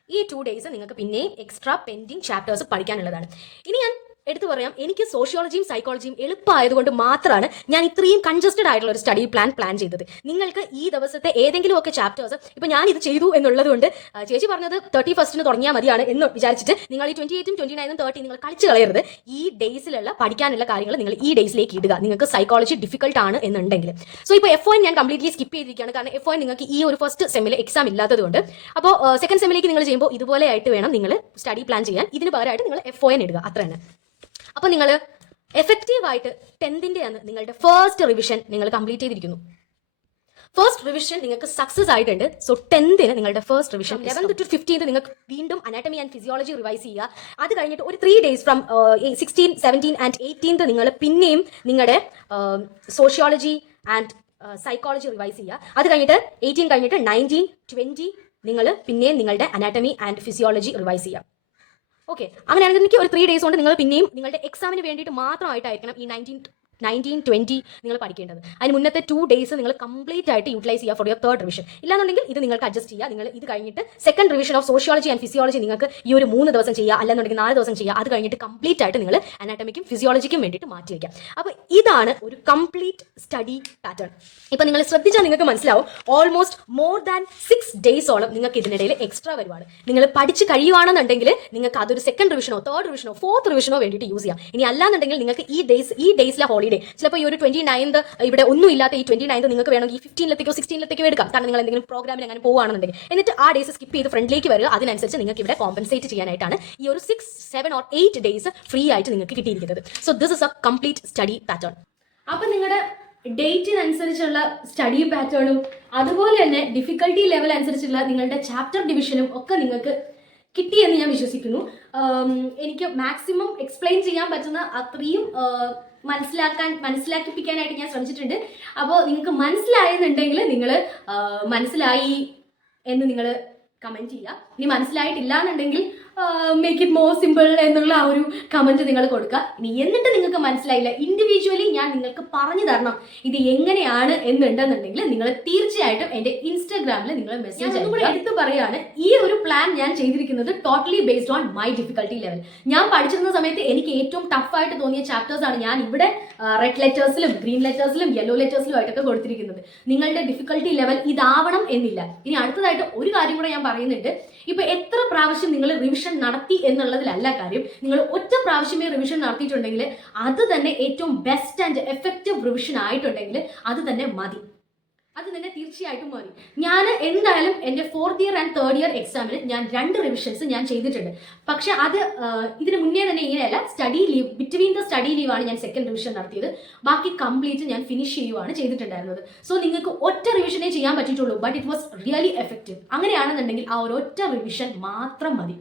ഈ 2 ഡേയ്സ് നിങ്ങൾക്ക് പിന്നെ എക്സ്ട്രാ പെൻഡിങ് ചാപ്റ്റേഴ്സ് പഠിക്കാനുള്ളതാണ്. ഇനി ഞാൻ എടുത്തു പറയാം, എനിക്ക് സോഷ്യോളജിയും സൈക്കോളജിയും എളുപ്പമായതുകൊണ്ട് മാത്രമാണ് ഞാൻ ഇത്രയും കൺജസ്റ്റഡ് ആയിട്ടുള്ള ഒരു സ്റ്റഡി പ്ലാൻ ചെയ്തത്. നിങ്ങൾക്ക് ഈ ദിവസത്തെ ഏതെങ്കിലും ഒക്കെ ചാപ്റ്റേഴ്സ് ഇപ്പം ഞാൻ ഇത് ചെയ്തു എന്നുള്ളത് കൊണ്ട് ചേച്ചി പറഞ്ഞത് 31st തുടങ്ങിയാൽ മതിയാണ് എന്ന് വിചാരിച്ചിട്ട് നിങ്ങൾ ഈ 28 29 30 നിങ്ങൾ കളിച്ച് കളയരുത്. ഈ ഡേയ്സിലുള്ള പഠിക്കാനുള്ള കാര്യങ്ങൾ നിങ്ങൾ ഈ ഡേയ്സിലേക്ക് ഇടുക. നിങ്ങൾക്ക് സൈക്കോളജി ഡിഫിക്കൽട്ട് ആണ് എന്നുണ്ടെങ്കിൽ. സോ ഇപ്പോൾ F1 ഞാൻ കംപ്ലീറ്റ്ലി സ്കിപ്പ് ചെയ്തിരിക്കുകയാണ്, കാരണം F1 നിങ്ങൾക്ക് ഈ ഒരു ഫസ്റ്റ് സെമ്മിൽ എക്സാം ഇല്ലാത്തത് കൊണ്ട്. അപ്പോൾ സെക്കൻഡ് സെമ്മിലേക്ക് നിങ്ങൾ ചെയ്യുമ്പോൾ ഇതുപോലെ ആയിട്ട് വേണം നിങ്ങൾ സ്റ്റഡി പ്ലാൻ ചെയ്യാൻ. ഇതിന് പകരമായിട്ട് നിങ്ങൾ F1 ഇടുക, അത്ര തന്നെ. അപ്പോൾ നിങ്ങൾ എഫക്റ്റീവായിട്ട് 10th ആണ് നിങ്ങളുടെ ഫസ്റ്റ് റിവിഷൻ നിങ്ങൾ കംപ്ലീറ്റ് ചെയ്തിരിക്കുന്നു. ഫസ്റ്റ് റിവിഷൻ നിങ്ങൾക്ക് സക്സസ് ആയിട്ടുണ്ട്. സോ 10th നിങ്ങളുടെ first revision. 11th to 15th നിങ്ങൾക്ക് വീണ്ടും അനാറ്റമി ആൻഡ് ഫിസിയോളജി റിവൈസ് ചെയ്യുക. അത് കഴിഞ്ഞിട്ട് ഒരു 3 ഡേയ്സ് ഫ്രം 16 17 and 18th നിങ്ങൾ പിന്നെയും നിങ്ങളുടെ സോഷ്യോളജി ആൻഡ് സൈക്കോളജി റിവൈസ് ചെയ്യുക. അത് കഴിഞ്ഞിട്ട് 18 കഴിഞ്ഞിട്ട് 19 20 നിങ്ങൾ പിന്നെയും നിങ്ങളുടെ അനാറ്റമി ആൻഡ് ഫിസിയോളജി റിവൈസ് ചെയ്യാം. ഓക്കെ, അങ്ങനെയാണെങ്കിൽ എനിക്ക് ഒരു 3 days കൊണ്ട് നിങ്ങൾ പിന്നെയും നിങ്ങളുടെ എക്സാമിന് വേണ്ടിയിട്ട് മാത്രമായിട്ടായിരിക്കണം ഈ 19-20 നിങ്ങൾ പഠിക്കേണ്ടത്. അതിന് മുന്നത്തെ 2 days നിങ്ങൾ കംപ്ലീറ്റ് ആയിട്ട് യൂട്ടിലൈസ് ചെയ്യുക ഫോർ യുവർ തേർഡ് റിവിഷൻ. ഇല്ലാന്നുണ്ടെങ്കിൽ ഇത് നിങ്ങൾക്ക് അഡ്ജസ്റ്റ് ചെയ്യുക. നിങ്ങൾ ഇത് കഴിഞ്ഞിട്ട് second revision of sociology and physiology നിങ്ങൾക്ക് ഈ ഒരു 3 ദിവസം ചെയ്യുക, അല്ലെന്നുണ്ടെങ്കിൽ 4 ദിവസം ചെയ്യുക. അത് കഴിഞ്ഞിട്ട് കംപ്ലീറ്റ് ആയിട്ട് നിങ്ങൾ അനാറ്റമിക്കും ഫിസിയോളജിക്കും വേണ്ടിയിട്ട് മാറ്റി വയ്ക്കാം. അപ്പോൾ ഇതാണ് ഒരു കംപ്ലീറ്റ് സ്റ്റഡി പാറ്റേൺ. ഇപ്പം നിങ്ങൾ ശ്രദ്ധിച്ചാൽ നിങ്ങൾക്ക് മനസ്സിലാവും, ഓൾമോസ്റ്റ് മോർ ദാൻ 6 days-ഓളം നിങ്ങൾക്ക് ഇതിനിടയിൽ എക്സ്ട്രാ വരുവാണ്. നിങ്ങൾ പഠിച്ച് കഴിയുവാണെന്നുണ്ടെങ്കിൽ നിങ്ങൾക്ക് അതൊരു സെക്കൻഡ് റിവിഷനോ തേർഡ് റിവിഷനോ ഫോർത്ത് റിവിഷനോ വേണ്ടിയിട്ട് യൂസ് ചെയ്യാം. ഇനി അല്ലാന്നുണ്ടെങ്കിൽ നിങ്ങൾക്ക് ഈ ഡേയ്സിലെ ഹോളിഡേ ചിലപ്പോൾ ഈ ഒരു 29th ഇവിടെ ഒന്നും ഇല്ലാത്ത ഈ 29th നിങ്ങൾക്ക് വേണമെങ്കിൽ ഈ 15ലേക്കോ 16ലേക്കോ എടുക്കാം. കാരണം നിങ്ങൾ എന്തെങ്കിലും പ്രോഗ്രാമിൽ അങ്ങനെ പോകുകയാണെന്നുണ്ടെങ്കിൽ എന്നിട്ട് ആ ഡേയ്സ് സ്കിപ്പ് ചെയ്ത് ഫ്രണ്ടിലേക്ക് വരിക. അതിനനുസരിച്ച് നിങ്ങൾക്ക് ഇവിടെ കോമ്പൻസേറ്റ് ചെയ്യാനായിട്ടാണ് ഈ ഒരു 6, 7 or 8 days ഫ്രീ ആയിട്ട് നിങ്ങൾക്ക് കിട്ടിയിരിക്കുന്നത്. So this is A complete study pattern. അപ്പം നിങ്ങളുടെ ഡേറ്റിനനുസരിച്ചുള്ള സ്റ്റഡി പാറ്റേണും അതുപോലെ തന്നെ ഡിഫിക്കൽട്ടി ലെവൽ അനുസരിച്ചുള്ള നിങ്ങളുടെ ചാപ്റ്റർ ഡിവിഷനും ഒക്കെ നിങ്ങൾക്ക് കിട്ടിയെന്ന് ഞാൻ എനിക്ക് മാക്സിമം എക്സ്പ്ലെയിൻ ചെയ്യാൻ പറ്റുന്ന അത്രയും മനസ്സിലാക്കിപ്പിക്കാനായിട്ട് ഞാൻ ശ്രമിച്ചിട്ടുണ്ട്. അപ്പോൾ നിങ്ങൾക്ക് മനസ്സിലായെന്നുണ്ടെങ്കിൽ നിങ്ങൾ മനസ്സിലായി എന്ന് നിങ്ങൾ കമൻറ്റ് ചെയ്യുക. ഇനി മനസ്സിലായിട്ടില്ല എന്നുണ്ടെങ്കിൽ മേക്ക് ഇറ്റ് മോർ സിമ്പിൾ എന്നുള്ള ആ ഒരു കമൻറ്റ് നിങ്ങൾ കൊടുക്കുക. ഇനി എന്നിട്ട് നിങ്ങൾക്ക് മനസ്സിലായില്ല, ഇൻഡിവിജ്വലി ഞാൻ നിങ്ങൾക്ക് പറഞ്ഞു തരണം ഇത് എങ്ങനെയാണ് എന്നുണ്ടെന്നുണ്ടെങ്കിൽ നിങ്ങൾ തീർച്ചയായിട്ടും എൻ്റെ ഇൻസ്റ്റാഗ്രാമിൽ നിങ്ങൾ മെസ്സേജ് കൂടി എടുത്ത് പറയുകയാണ്. ഈ ഒരു പ്ലാൻ ഞാൻ ചെയ്തിരിക്കുന്നത് totally based on my difficulty level. ഞാൻ പഠിച്ചിരുന്ന സമയത്ത് എനിക്ക് ഏറ്റവും ടഫായിട്ട് തോന്നിയ ചാപ്റ്റേഴ്സാണ് ഞാൻ ഇവിടെ റെഡ് ലെറ്റേഴ്സിലും ഗ്രീൻ ലെറ്റേഴ്സിലും യെല്ലോ ലെറ്റേഴ്സിലും ആയിട്ടൊക്കെ കൊടുത്തിരിക്കുന്നത്. നിങ്ങളുടെ ഡിഫിക്കൽട്ടി ലെവൽ ഇതാവണം എന്നില്ല. ഇനി അടുത്തതായിട്ട് ഒരു കാര്യം കൂടെ ഞാൻ പറയുന്നുണ്ട്. ഇപ്പൊ എത്ര പ്രാവശ്യം നിങ്ങൾ റിവിഷൻ നടത്തി എന്നുള്ളതിലല്ല കാര്യം. നിങ്ങൾ ഒറ്റ പ്രാവശ്യമേ റിവിഷൻ നടത്തിയിട്ടുണ്ടെങ്കിൽ അത് തന്നെ ഏറ്റവും ബെസ്റ്റ് ആൻഡ് എഫക്റ്റീവ് റിവിഷൻ ആയിട്ടുണ്ടെങ്കിൽ അത് തന്നെ മതി. അത് തന്നെ തീർച്ചയായിട്ടും മതി. ഞാൻ എന്തായാലും എൻ്റെ 4th year and 3rd year എക്സാമിന് ഞാൻ 2 റിവിഷൻസ് ഞാൻ ചെയ്തിട്ടുണ്ട്. പക്ഷെ അത് ഇതിന് മുന്നേ തന്നെ ഇങ്ങനെയല്ല, study leave between the study ലീവാണ് ഞാൻ സെക്കൻഡ് റിവിഷൻ നടത്തിയത്. ബാക്കി കംപ്ലീറ്റ് ഞാൻ ഫിനിഷ് ചെയ്യുവാണ് ചെയ്തിട്ടുണ്ടായിരുന്നത്. സോ നിങ്ങൾക്ക് ഒറ്റ റിവിഷനേ ചെയ്യാൻ പറ്റിയിട്ടുള്ളൂ, but it was really effective. അങ്ങനെയാണെന്നുണ്ടെങ്കിൽ ആ ഒരു ഒറ്റ റിവിഷൻ മാത്രം മതി.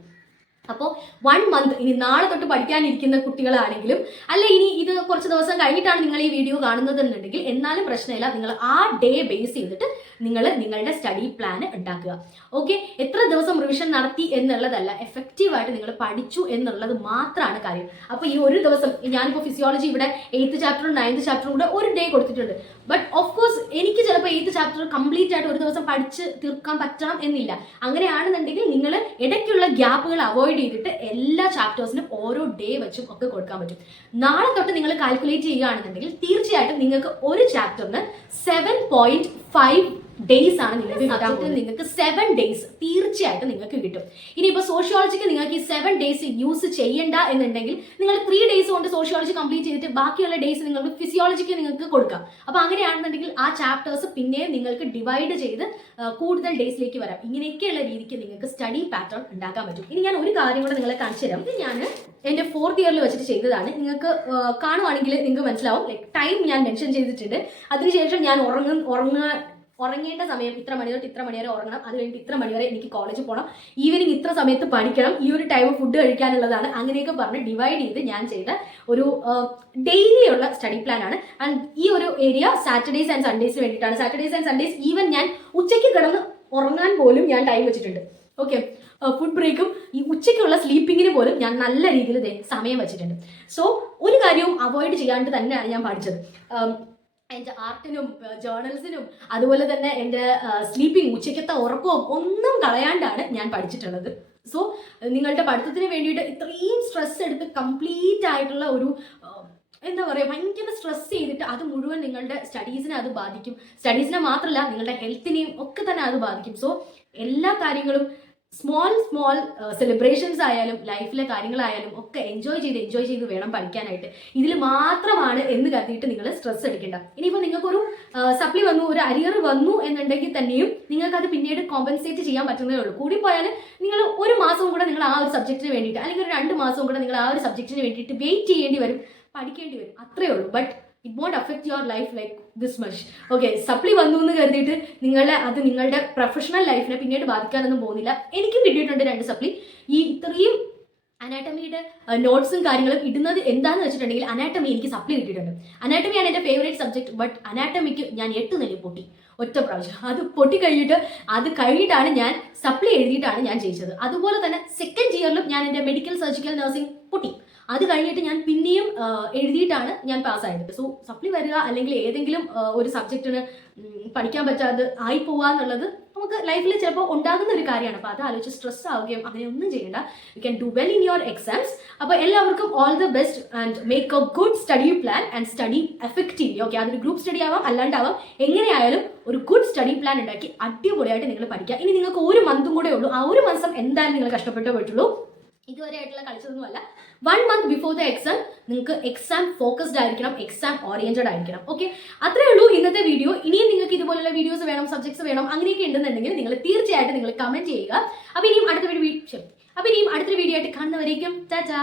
അപ്പോൾ 1 month ഇനി നാളെ തൊട്ട് പഠിക്കാനിരിക്കുന്ന കുട്ടികളാണെങ്കിലും അല്ല ഇനി ഇത് കുറച്ച് ദിവസം കഴിഞ്ഞിട്ടാണ് നിങ്ങൾ ഈ വീഡിയോ കാണുന്നതെന്നുണ്ടെങ്കിൽ എന്നാലും പ്രശ്നമില്ല. നിങ്ങൾ ആ ഡേ ബേസ് ചെയ്തിട്ട് നിങ്ങൾ നിങ്ങളുടെ സ്റ്റഡി പ്ലാൻ ഉണ്ടാക്കുക. ഓക്കെ, എത്ര ദിവസം റിവിഷൻ നടത്തി എന്നുള്ളതല്ല, എഫക്റ്റീവായിട്ട് നിങ്ങൾ പഠിച്ചു എന്നുള്ളത് മാത്രമാണ് കാര്യം. അപ്പോൾ ഈ ഒരു ദിവസം ഞാനിപ്പോൾ ഫിസിയോളജി ഇവിടെ 8th ചാപ്റ്ററും 9th ചാപ്റ്ററും കൂടെ ഒരു ഡേ കൊടുത്തിട്ടുണ്ട്. ബട്ട് ഓഫ് കോഴ്സ് എനിക്ക് ചിലപ്പോൾ 8th ചാപ്റ്റർ കംപ്ലീറ്റ് ആയിട്ട് ഒരു ദിവസം പഠിച്ച് തീർക്കാൻ പറ്റണം എന്നില്ല. അങ്ങനെയാണെന്നുണ്ടെങ്കിൽ നിങ്ങൾ ഇടയ്ക്കുള്ള ഗ്യാപ്പുകൾ അവോയ്ഡ് ചെയ്തിട്ട് എല്ലാ ചാപ്റ്റേഴ്സിനും ഓരോ ഡേ വെച്ചും ഒക്കെ കൊടുക്കാൻ പറ്റും. നാളെ തൊട്ട് നിങ്ങൾ കാൽക്കുലേറ്റ് ചെയ്യുകയാണെന്നുണ്ടെങ്കിൽ തീർച്ചയായിട്ടും നിങ്ങൾക്ക് ഒരു ചാപ്റ്ററിന് 7.5 days ആണ് നിങ്ങൾക്ക് കിട്ടാൻ. നിങ്ങൾക്ക് 7 days തീർച്ചയായിട്ടും നിങ്ങൾക്ക് കിട്ടും. ഇനിയിപ്പോൾ സോഷ്യോളജിക്ക് നിങ്ങൾക്ക് ഈ 7 days യൂസ് ചെയ്യണ്ട എന്നുണ്ടെങ്കിൽ നിങ്ങൾ 3 days കൊണ്ട് സോഷ്യോളജി കംപ്ലീറ്റ് ചെയ്തിട്ട് ബാക്കിയുള്ള ഡേയ്സ് നിങ്ങൾക്ക് ഫിസിയോളജിക്ക് നിങ്ങൾക്ക് കൊടുക്കാം. അപ്പോൾ അങ്ങനെയാണെന്നുണ്ടെങ്കിൽ ആ ചാപ്റ്റേഴ്സ് പിന്നെ നിങ്ങൾക്ക് ഡിവൈഡ് ചെയ്ത് കൂടുതൽ ഡേയ്സിലേക്ക് വരാം. ഇങ്ങനെയൊക്കെയുള്ള രീതിക്ക് നിങ്ങൾക്ക് സ്റ്റഡി പാറ്റേൺ ഉണ്ടാക്കാൻ പറ്റും. ഇനി ഞാൻ ഒരു കാര്യം കൂടെ നിങ്ങളെ കാണിച്ചു തരാം. ഇത് ഞാൻ എൻ്റെ 4th year വെച്ചിട്ട് ചെയ്തതാണ്. നിങ്ങൾക്ക് കാണുവാണെങ്കിൽ നിങ്ങൾക്ക് മനസ്സിലാവും. ലൈക്ക് ടൈം ഞാൻ മെൻഷൻ ചെയ്തിട്ടുണ്ട്. അതിനുശേഷം ഞാൻ ഉറങ്ങേണ്ട സമയം ഇത്ര മണി തൊട്ട് ഇത്ര മണി വരെ ഉറങ്ങണം. അത് കഴിഞ്ഞിട്ട് ഇത്ര മണി വരെ എനിക്ക് കോളേജിൽ പോകണം. ഈവനിങ് ഇത്ര സമയത്ത് പഠിക്കണം. ഈ ഒരു ടൈം ഫുഡ് കഴിക്കാനുള്ളതാണ്. അങ്ങനെയൊക്കെ പറഞ്ഞ് ഡിവൈഡ് ചെയ്ത് ഞാൻ ചെയ്ത ഒരു ഡെയിലി ഉള്ള സ്റ്റഡി പ്ലാൻ ആണ്. ആൻഡ് ഈ ഒരു ഏരിയ സാറ്റർഡേസ് ആൻഡ് സൺഡേസിന് വേണ്ടിയിട്ടാണ്. സാറ്റർഡേസ് ആൻഡ് സൺഡേസ് ഈവൻ ഞാൻ ഉച്ചയ്ക്ക് കിടന്ന് ഉറങ്ങാൻ പോലും ഞാൻ ടൈം വെച്ചിട്ടുണ്ട്. ഓക്കെ, ഫുഡ് ബ്രേക്കും ഈ ഉച്ചയ്ക്കുള്ള സ്ലീപ്പിങ്ങിന് പോലും ഞാൻ നല്ല രീതിയിൽ സമയം വെച്ചിട്ടുണ്ട്. സോ ഒരു കാര്യവും അവോയ്ഡ് ചെയ്യാണ്ട് തന്നെയാണ് ഞാൻ പഠിച്ചത്. എൻ്റെ ആർട്ടിനും ജേർണൽസിനും അതുപോലെ തന്നെ എൻ്റെ സ്ലീപ്പിംഗ് ഉച്ചയ്ക്കത്തെ ഉറക്കവും ഒന്നും കളയാണ്ടാണ് ഞാൻ പഠിച്ചിട്ടുള്ളത്. സോ നിങ്ങളുടെ പഠിത്തത്തിന് വേണ്ടിയിട്ട് ഇത്രയും സ്ട്രെസ് എടുത്ത് കംപ്ലീറ്റ് ആയിട്ടുള്ള ഒരു എന്താ പറയുക ഭയങ്കര സ്ട്രെസ് ചെയ്തിട്ട് അത് മുഴുവൻ നിങ്ങളുടെ സ്റ്റഡീസിനെ അത് ബാധിക്കും. സ്റ്റഡീസിനെ മാത്രമല്ല നിങ്ങളുടെ ഹെൽത്തിനെയും ഒക്കെ തന്നെ അത് ബാധിക്കും. സോ എല്ലാ കാര്യങ്ങളും സ്മോൾ സെലിബ്രേഷൻസ് ആയാലും ലൈഫിലെ കാര്യങ്ങളായാലും ഒക്കെ എൻജോയ് ചെയ്ത് വേണം പഠിക്കാനായിട്ട്. ഇതിൽ മാത്രമാണ് എന്ന് കരുതിയിട്ട് നിങ്ങൾ സ്ട്രെസ് എടുക്കേണ്ട. ഇനിയിപ്പോൾ നിങ്ങൾക്കൊരു സപ്ലി വന്നു, ഒരു അരിയർ വന്നു എന്നുണ്ടെങ്കിൽ തന്നെയും നിങ്ങൾക്കത് പിന്നീട് കോമ്പൻസേറ്റ് ചെയ്യാൻ പറ്റുന്നതേ ഉള്ളൂ. കൂടിപ്പോയാൽ നിങ്ങൾ ഒരു മാസവും കൂടെ നിങ്ങൾ ആ ഒരു സബ്ജക്റ്റിന് വേണ്ടിയിട്ട് അല്ലെങ്കിൽ ഒരു 2 മാസവും കൂടെ നിങ്ങൾ ആ ഒരു സബ്ജക്റ്റിന് വേണ്ടിയിട്ട് വെയിറ്റ് ചെയ്യേണ്ടി വരും, പഠിക്കേണ്ടി വരും. അത്രേ ഉള്ളൂ. But it won't affect your life like this much. Okay, supply വന്നു എന്ന് കരുതിയിട്ട് നിങ്ങളുടെ പ്രൊഫഷണൽ ലൈഫിനെ പിന്നീട് ബാധിക്കാനൊന്നും പോകുന്നില്ല. എനിക്കും കിട്ടിയിട്ടുണ്ട് 2 സപ്ലി. ഈ ഇത്രയും അനാറ്റമിയുടെ നോട്ട്സും കാര്യങ്ങളും ഇടുന്നത് എന്താണെന്ന് വെച്ചിട്ടുണ്ടെങ്കിൽ അനാറ്റമി എനിക്ക് സപ്ലി കിട്ടിയിട്ടുണ്ട്. അനാറ്റമിയാണ് എൻ്റെ ഫേവറേറ്റ് സബ്ജക്ട്. ബട്ട് അനാറ്റമിക്ക് ഞാൻ 8 നില പൊട്ടി. ഒറ്റ പ്രാവശ്യം. അത് കഴിഞ്ഞിട്ടാണ് ഞാൻ സപ്ലി എഴുതിയിട്ടാണ് ഞാൻ ജയിച്ചത്. അതുപോലെ തന്നെ സെക്കൻഡ് ഇയറിലും ഞാൻ എൻ്റെ മെഡിക്കൽ സർജിക്കൽ നഴ്സിംഗ് പൊട്ടി. അത് കഴിഞ്ഞിട്ട് ഞാൻ പിന്നെയും എഴുതിയിട്ടാണ് ഞാൻ പാസ്സായത്. സോ സപ്ലി വരിക അല്ലെങ്കിൽ ഏതെങ്കിലും ഒരു സബ്ജക്റ്റിന് പഠിക്കാൻ പറ്റാതെ ആയി പോവുക എന്നുള്ളത് നമുക്ക് ലൈഫിൽ ചിലപ്പോൾ ഉണ്ടാകുന്ന ഒരു കാര്യമാണ്. അപ്പോൾ അത് ആലോചിച്ച് സ്ട്രെസ് ആവുകയും അങ്ങനെയൊന്നും ചെയ്യേണ്ട. You can do well in your exams. അപ്പോൾ എല്ലാവർക്കും all the best and make A good study plan and study effectively. Okay, അതൊരു ഗ്രൂപ്പ് സ്റ്റഡി ആവാം, അല്ലാണ്ടാവാം, എങ്ങനെയായാലും ഒരു ഗുഡ് സ്റ്റഡി പ്ലാൻ ഉണ്ടാക്കി അടിപൊളിയായിട്ട് നിങ്ങൾ പഠിക്കുക. ഇനി നിങ്ങൾക്ക് ഒരു മന്തും കൂടെ ഉള്ളൂ. ആ ഒരു മാസം എന്തായാലും നിങ്ങൾ കഷ്ടപ്പെട്ടേ പറ്റുള്ളൂ. ഇതുവരെ ആയിട്ടുള്ള കളിച്ചതൊന്നുമല്ല. 1 month ബിഫോർ ദ എക്സാം നിങ്ങൾക്ക് എക്സാം ഫോക്കസ്ഡ് ആയിരിക്കണം, എക്സാം ഓറിയന്റഡ് ആയിരിക്കണം. ഓക്കെ, അത്രേ ഉള്ളൂ ഇന്നത്തെ വീഡിയോ. ഇനിയും നിങ്ങൾക്ക് ഇതുപോലുള്ള വീഡിയോസ് വേണം, സബ്ജക്ട്സ് വേണം, അങ്ങനെയൊക്കെ ഉണ്ടെന്നുണ്ടെങ്കിൽ നിങ്ങൾ തീർച്ചയായിട്ടും നിങ്ങൾ കമന്റ് ചെയ്യുക. അപ്പോൾ ഇനിയും അടുത്ത വീഡിയോ ആയിട്ട് കാണുന്നവരേക്കും ടാറ്റാ.